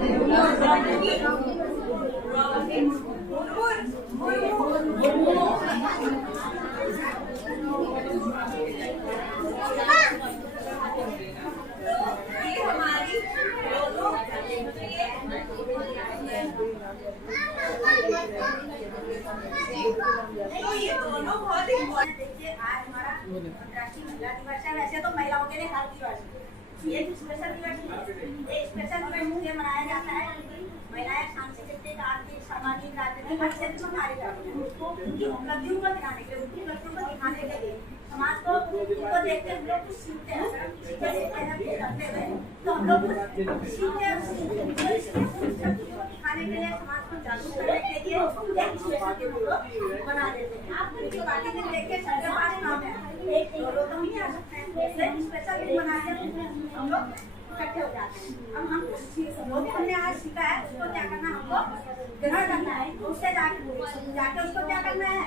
ये दोनों बहुत इम्पोर्टेंट। देखिए आज हमारा अंतर्राष्ट्रीय महिला दिवस है। वैसे तो महिलाओं के लिए हर दिवस एक स्पेशल दिवस है। एक स्पेशल दिवस इसलिए मनाया जाता है महिलाएं सांस्कृतिक, आर्थिक, सामाजिक, राजनीतिक हर क्षेत्र में कार्य करती हैं। उनकी उपलब्धियों को दिखाने के लिए, उनकी उपलब्धियों को दिखाने के लिए समाज को इनको देखते हम लोग कुछ सीखते हैं। सीखते हैं करते हुए तो हम लोग सीखते हैं दिखाने के लिए, समाज को जागरूक करने के लिए एक स्पेशल दिन बना देते हैं। आप जो बाकी दिन देख के सबके पास काम है, एक दो लोग तो नहीं आ सकते हैं, इसलिए स्पेशल दिन बनाते हैं हम लोग इकट्ठे हो जाते हैं। अब हम जो भी हमने आज सीखा है उसको क्या करना है, हमको ग्रहण करना है, उससे जाके उसको क्या करना है,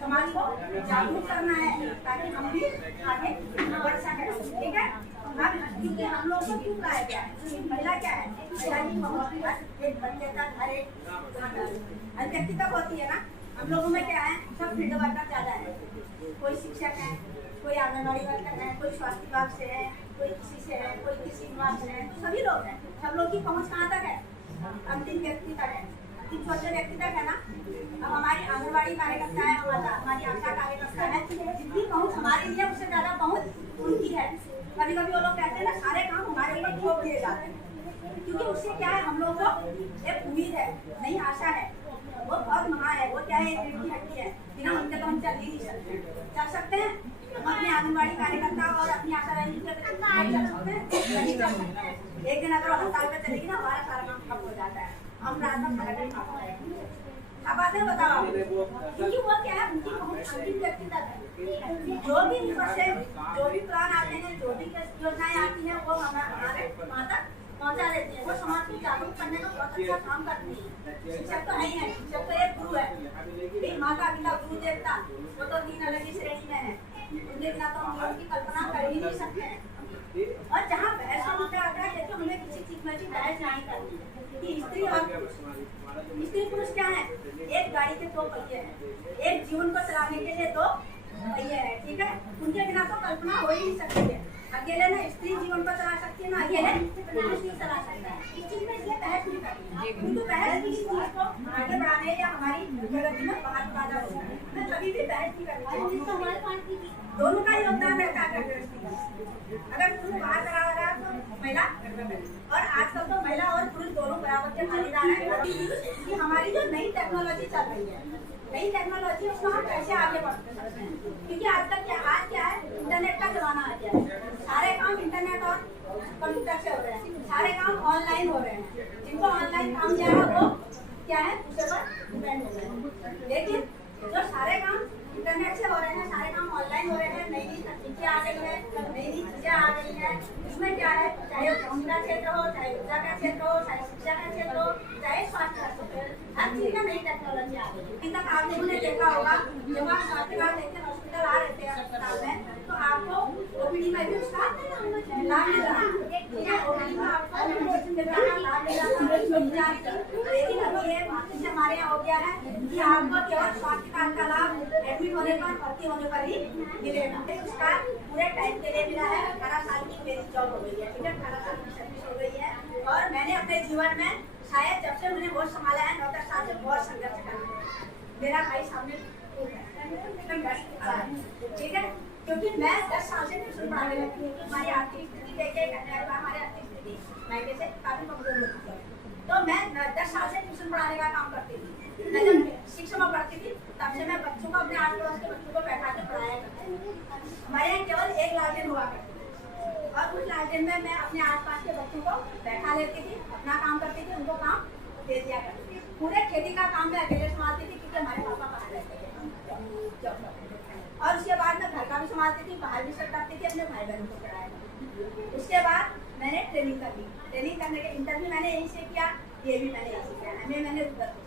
समाज को जागरूक करना है ताकि हम भी आगे बढ़ सकें। ठीक है, क्योंकि हम लोग को क्यों लाया गया है, महिला क्या है, महिला की एक बच्चे तक हर एक व्यक्ति तक होती है ना। हम लोगों में क्या है, सब फील्ड वर्कर ज्यादा है। कोई शिक्षक है, कोई आंगनबाड़ी वर्कर है, कोई स्वास्थ्य विभाग से है, कोई किसी से है, कोई किसी विभाग से है, तो सभी लोग हैं। सब लोग की पहुँच कहाँ तक है, अंतिम व्यक्ति तक है, अंतिम छोटे व्यक्ति तक है ना। अब हमारी आंगनबाड़ी कार्यकर्ता है, हमारी आशा कार्यकर्ता है, जितनी पहुँच हमारी है उससे ज्यादा पहुँच उनकी है। कभी कभी वो लोग कहते हैं ना सारे काम हमारे ऊपर थोप दिए जाते हैं, क्योंकि उससे क्या है, हम लोग को एक उम्मीद है, नई आशा है, वो बहुत महा है। वो क्या है, एक रीढ़ की हड्डी है, बिना उनके तो हम चल ही नहीं सकते। चल सकते हैं हम अपने आंगनबाड़ी कार्यकर्ता और अपनी आशा नहीं चल सकते हैं, नहीं चल सकते हैं। एक दिन अगर हड़ताल पे चलेगी ना, हमारा सारा काम ठप हो जाता है, हम रात में खाना नहीं खा पाते। अब बात है, बताओ, क्योंकि वो क्या है, उनकी अंतिम व्यक्ति तक है। जो भी से जो भी प्लान आते हैं, जो भी योजनाएं आती हैं, वो हमारे वहाँ तक पहुँचा देती है। वो समाज को जागरूक करने का बहुत अच्छा काम करती है। शिक्षक तो है ही है, शिक्षक तो एक गुरु है, माता पिता गुरु देवता, वो तो तीन अलग ही श्रेणी में है, उनके बिना तो हम लोग की कल्पना कर ही नहीं सकते हैं। और जहाँ बहस का मुद्दा आता है, देखो हमें किसी चीज में बहस नहीं करनी कि स्त्री और स्त्री पुरुष क्या है, एक गाड़ी के दो पहिए हैं, एक जीवन को चलाने के लिए दो पहिए हैं। ठीक है, उनके बिना तो कल्पना हो ही नहीं सकती है। अकेले ना स्त्री जीवन को चला सकती है, ना अकेले पुरुष नहीं चला सकता है। इस चीज में इसलिए बहस नहीं करनी, क्योंकि बहस किसी चीज को आगे बढ़ाने या हमारी प्रगति में बाधा होता है। हमें कभी भी बहस नहीं करनी चाहिए। दोनों का योगदान रहता है। अगर पुरुष बाहर करा रहा है तो महिला, और आजकल तो महिला और पुरुष दोनों बराबर के भागीदार हैं। कि हमारी जो नई टेक्नोलॉजी चल रही है, नई टेक्नोलॉजी उसको हम कैसे आगे बढ़ सकते हैं, क्योंकि आजकल आज क्या है, इंटरनेट का जमाना आ गया है। सारे काम इंटरनेट और कंप्यूटर से हो रहे हैं, सारे काम ऑनलाइन हो रहे हैं। जिनको ऑनलाइन काम किया है वो क्या है, दूसरे पर डिपेंड हो रहे हैं। लेकिन जो सारे काम इंटरनेट से हो रहे हैं, सारे काम ऑनलाइन हो रहे हैं, नई नई तकनीकें आ गई है, नई नई चीजें आ गई है। इसमें क्या है, चाहे ग्रामीण क्षेत्र हो, चाहे ऊर्जा का क्षेत्र हो, चाहे शिक्षा का क्षेत्र हो, चाहे स्वास्थ्य का क्षेत्र हो, हर चीज में नई टेक्नोलॉजी आ गई है। अभी तक आप लोगों ने देखा होगा, जब आप स्वास्थ्य कार्ड लेके हॉस्पिटल आ रहे थे अस्पताल में, तो आपको ओपीडी में भी उसका लाभ मिल रहा है। ओपीडी में आपको लाभ मिल रहा है। लेकिन अभी ये से हमारे यहाँ हो गया है कि आपको केवल स्वास्थ्य कार्ड का लाभ एडमिट होने पर, भर्ती होने पर ही मिलेगा। उसका पूरे टाइम के लिए मिला है। 18 साल की मेरी जॉब हो गई है, ठीक है, 18 साल की सर्विस हो गई है। और मैंने अपने जीवन में शायद जब से मैंने होश संभाला है 9-10 साल से बहुत संघर्ष करा। मेरा भाई सामने ठीक है, क्योंकि मैं 10 साल से ट्यूशन पढ़ाने लगी हूँ। हमारी आर्थिक स्थिति देखे, हमारी आर्थिक स्थिति मायके से काफी कमजोर होती है, तो मैं 10 साल से ट्यूशन पढ़ाने का काम करती थी। मैं जब शिक्षा में पढ़ती थी तब से मैं बच्चों को, अपने आस पड़ोस के बच्चों को बैठा के पढ़ाया करती थी। हमारे यहाँ केवल एक लालटेन हुआ करती थी, और उस लालटेन में मैं अपने आसपास के बच्चों को बैठा लेती थी, अपना काम करती थी, उनको काम दे दिया करती थी। पूरे खेती का काम मैं अकेले संभालती थी, क्योंकि हमारे पापा बाहर रहते थे। और उसके बाद मैं घर का भी संभालती थी, बाहर भी सब करती थी, अपने भाई बहनों को पढ़ाया। उसके बाद मैंने ट्रेनिंग कर ली। ट्रेनिंग करने के इंटरव्यू मैंने यहीं से किया, ये भी मैंने यहीं से किया, एमए मैंने उधर से।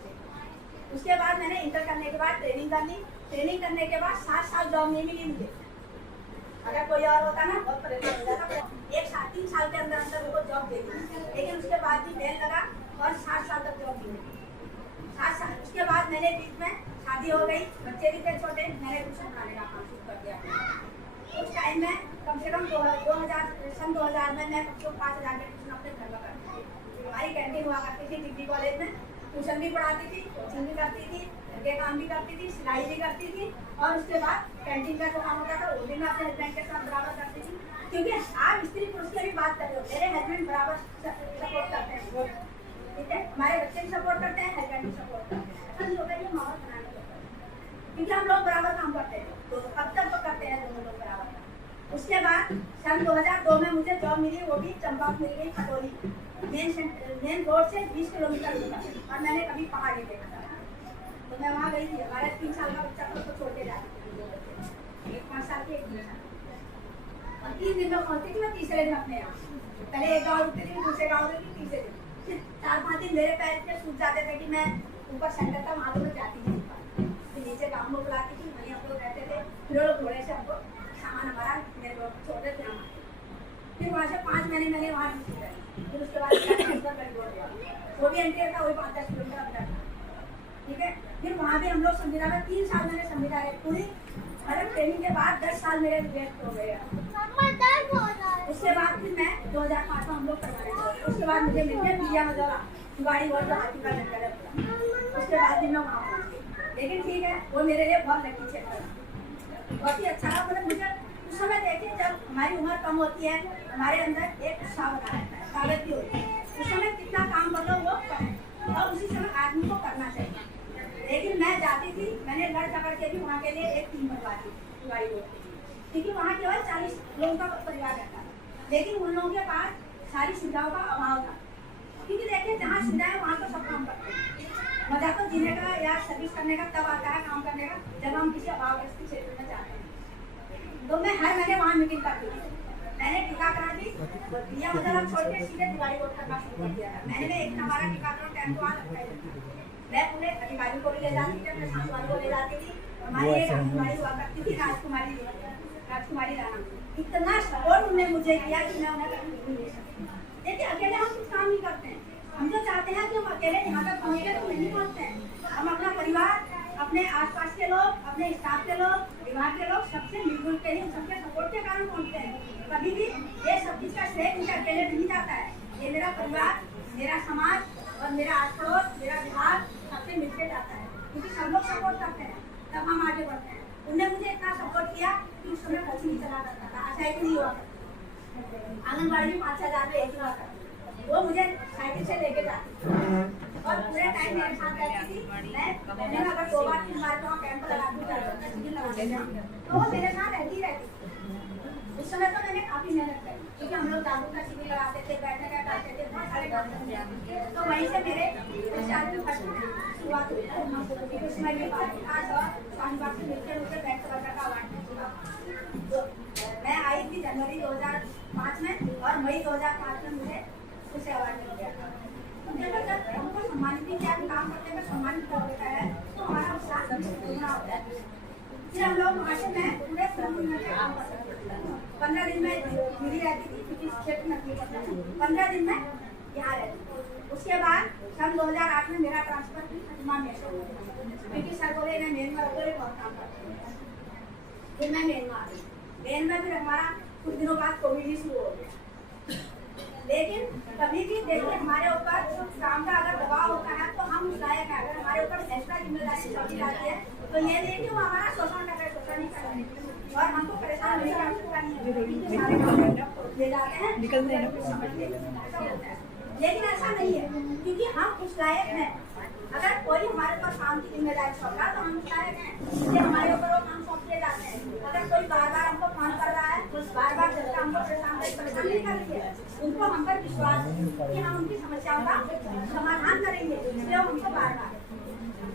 उसके बाद मैंने इंटर करने के बाद ट्रेनिंग कर ली। ट्रेनिंग करने के बाद 7 साल जॉब नहीं मिली मुझे। अगर कोई और होता ना बहुत परेशान हो जाता। 3 साल के अंदर उनको जॉब दे दी, लेकिन उसके बाद भी मेल लगा पहले बीच में शादी हो गई, बच्चे भी थे छोटे, मैंने ट्यूशन पढ़ाने का काम शुरू कर दिया। उस टाइम में कम से कम 2000 में मैं कम से कम 5000 की ट्यूशन अपने घर में करती थी। हमारी कैंटीन हुआ करती थी डिग्री कॉलेज में, ट्यूशन भी पढ़ाती थी, कोचिंग भी करती थी, घर के काम भी करती थी, सिलाई भी करती थी, और उसके बाद कैंटीन का जो काम होता था वो भी मैं अपने हस्बैंड के साथ बराबर करती थी। क्योंकि आप स्त्री पुरुष की भी बात कर रहे हो, मेरे हस्बैंड बराबर सपोर्ट करते हैं, ठीक है, हमारे बच्चे भी सपोर्ट करते हैं, हस्बैंड भी सपोर्ट करते हैं। ऐसा नहीं होता कि माहौल बनाने होता है, क्योंकि हम लोग बराबर काम करते हैं, तो अब तक तो करते हैं दोनों लोग बराबर। उसके बाद सन 2002 में मुझे जॉब मिली, वो भी चंपा मिल गई, खटोली मेन रोड से 20 किलोमीटर दूर, और मैंने कभी पहाड़ नहीं देखा था, तो मैं वहाँ गई थी। हमारे 3 साल का बच्चा था, उसको छोड़ के जाती थी, 1 5 साल की, 1 3 साल, और 3 दिन में पहुँचती थी मैं तीसरे दिन अपने यहाँ। पहले एक गाँव रुकती थी, दूसरे गाँव रुकती, तीसरे दिन, फिर 4-5 दिन मेरे पैर इतने सूख जाते थे कि मैं ऊपर सेंटर था वहाँ तो मैं जाती नहीं, फिर नीचे गाँव में बुलाती थी, वहीं हम लोग रहते थे, फिर वो लोग थोड़े से हमको सामान हमारा मेरे लोग छोड़ते थे हम। फिर वहाँ से 5 महीने मैंने वहाँ ड्यूटी करी, फिर उसके बाद ट्रांसफर कर दिया, वो भी एनटीआर का, वही 5-10 किलोमीटर अंदर था, ठीक है। फिर वहाँ भी हम लोग संविदा में 3 साल मैंने संविदा पूरी, हर ट्रेनिंग के बाद 10 साल मेरे वेस्ट हो गए। उसके बाद फिर मैं 2005 में हम लोग करवाने लगे, उसके बाद मुझे मिल गया पिया मजोरा गाड़ी और हाथी का लड़का लगा, उसके बाद भी मैं वहाँ पहुँच गई। लेकिन ठीक है, वो मेरे लिए बहुत लकी क्षेत्र था, बहुत ही अच्छा। मतलब मुझे उस समय देखिए, जब हमारी उम्र कम होती है, हमारे अंदर एक उत्साह बना रहता है, काबिलियत होती है, उस समय कितना काम कर लो वो कम है, और उसी समय आदमी को करना चाहिए। लेकिन मैं जाती थी, मैंने लड़ झगड़ के भी वहाँ के लिए एक टीम बनवा दी दिवाली रोड, क्योंकि वहाँ केवल 40 लोगों का परिवार रहता है, लेकिन उन लोगों के पास सारी सुविधाओं का अभाव था। क्योंकि देखिए, जहाँ सुविधा है वहाँ तो सब काम करते हैं, मजा तो जीने का या सर्विस करने का तब आता है, काम करने का जब हम किसी अभावग्रस्त क्षेत्र में जाते हैं। तो मैं हर महीने वहाँ मीटिंग करती थी, मैंने टीकाकरण भी दिया, मतलब छोड़ के सीधे दिवाली रोड करना शुरू कर दिया था। मैंने एक हमारा टीकाकरण कैंप वहाँ लगता है, मैं पूरे अधिकारियों को भी ले जाती थी, अपने सासुवाल को ले जाती थी। हमारी एक राजकुमारी हुआ करती थी, राजकुमारी राणा, इतना सपोर्ट उन्होंने मुझे किया कि मैं उन्हें कभी भूल नहीं सकती। देखिए, अकेले हम कुछ काम नहीं करते हैं, हम जो चाहते हैं कि हम अकेले यहाँ तक पहुँचे तो नहीं पहुँचते हैं, हम अपना परिवार, अपने आसपास के लोग, अपने स्टाफ के लोग, विभाग के लोग, सबसे मिलजुल के ही, सबके सपोर्ट के कारण पहुँचते हैं। कभी भी ये सब चीज़ का श्रेय मुझे अकेले नहीं जाता है, ये मेरा परिवार, मेरा समाज और मेरा आस पड़ोस, मेरा विभाग सबसे मिलकर जाता है, क्योंकि सब लोग सपोर्ट करते हैं तब हम आगे बढ़ते हैं। उन्होंने मुझे इतना सपोर्ट किया कि उस समय कुछ नहीं चला करता था, अच्छा ही नहीं हुआ करता, आंगनबाड़ी में 5-6 हज़ार में एक हुआ करता, वो मुझे साइकिल से लेके जाती थी और पूरे टाइम मेरे साथ रहती थी। मैं अगर 2 बार 3 बार वहाँ कैंप लगा दूँ तो वो मेरे साथ रहती रहती थी। उस समय तो मैंने काफ़ी मेहनत करी, क्योंकि हम लोग जागरूकता शिविर लगाते थे, बैठने का करते थे, बहुत सारे काम करते थे, तो वहीं से मेरे शुरुआत हुई। उसमें ये बात आज और स्वामी बाग से मिलकर मुझे बेस्ट वर्कर का अवार्ड मिला। मैं आई थी जनवरी 2005 में, और मई 2005 में मुझे उसे अवार्ड मिल गया। तो देखो, जब हमको सम्मानित भी किया, काम करते हुए सम्मानित कर देता है, तो हमारा उत्साह दुगना होता है। फिर हम लोग वहाँ से मैं पूरे समूह में काम कर सकते थे। 15 दिन में मिली रहती थी, क्योंकि इस क्षेत्र में 15 दिन में यहाँ रहती थी। उसके बाद सन 2008 में मेरा ट्रांसफर खतिमा में, क्योंकि सर बोले मैं मेन में होकर बहुत काम करती हूँ। फिर मैं मेन में आ गई, मेन में फिर हमारा कुछ दिनों बाद कोविड ही शुरू हो गया। लेकिन कभी भी देखिए, हमारे ऊपर काम का अगर दबाव होता है तो हम उस लायक है, अगर हमारे ऊपर एक्स्ट्रा जिम्मेदारी चौकी जाती है तो ये नहीं कि वो हमारा शोषण कर रहे, शोषण नहीं कर रहे, और हमको परेशान नहीं कर सकता, ले जाते हैं निकलते हैं, लेकिन ऐसा नहीं है, क्योंकि हम उस लायक हैं। अगर कोई हमारे ऊपर काम की जिम्मेदारी सौंप रहा है तो हम उस लायक हैं, इसलिए हमारे ऊपर वो काम सौंप दिए जाते हैं। अगर कोई बार बार हमको फोन कर रहा है, बार बार जनता हमको परेशान नहीं कर रही है, उनको हम पर विश्वास है कि हम उनकी समस्याओं का समाधान करेंगे, इसलिए हमको बार बार।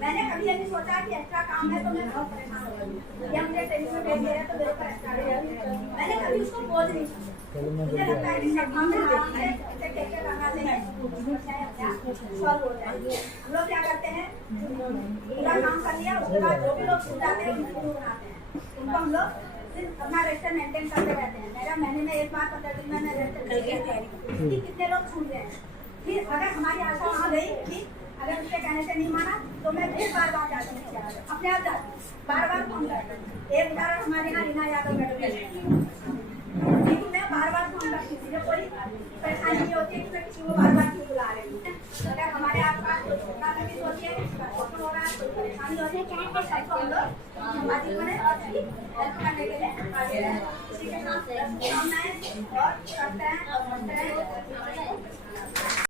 मैंने कभी ये नहीं सोचा कि एक्स्ट्रा काम है तो मैं बहुत परेशान हो गई, या मुझे ट्रेनिंग में भेज दिया तो मेरे ऊपर एक्स्ट्रा है, मैंने कभी उसको बोझ नहीं समझा। मुझे लगता है कि सब काम में आराम से कैसे करना चाहिए, समस्याएं अपने आप सॉल्व हो जाएंगी। हम लोग क्या करते हैं, पूरा काम कर लिया, उसके बाद जो भी लोग छूट जाते हैं उनको बनाते हैं, उनको हम लोग सिर्फ अपना रजिस्टर मेंटेन करते रहते हैं। मेरा महीने में एक बार 15 दिन में मैं रजिस्टर कितने लोग छूट गए हैं। फिर अगर हमारी आशा वहाँ गई कि अगर उसके कहने से नहीं माना तो मैं फिर बार बार जाती हूँ, अपने आप जाती हूँ, बार बार फोन करती हूँ। एक उदाहरण हमारे यहाँ रीना यादव मैडम है, मैं बार बार फोन करती हूँ, मुझे कोई परेशानी नहीं होती है कि मैं किसी को बार बार क्यों बुला रही हूँ। अगर हमारे आसपास कोई छोटा सा भी होती है, कोई हो रहा है, कोई परेशानी होती है, तो सबको हम लोग सामाजिक बने और उसकी हेल्प करने के लिए आगे रहे। इसी के साथ शुभकामनाएं और करते हैं और बढ़ते हैं।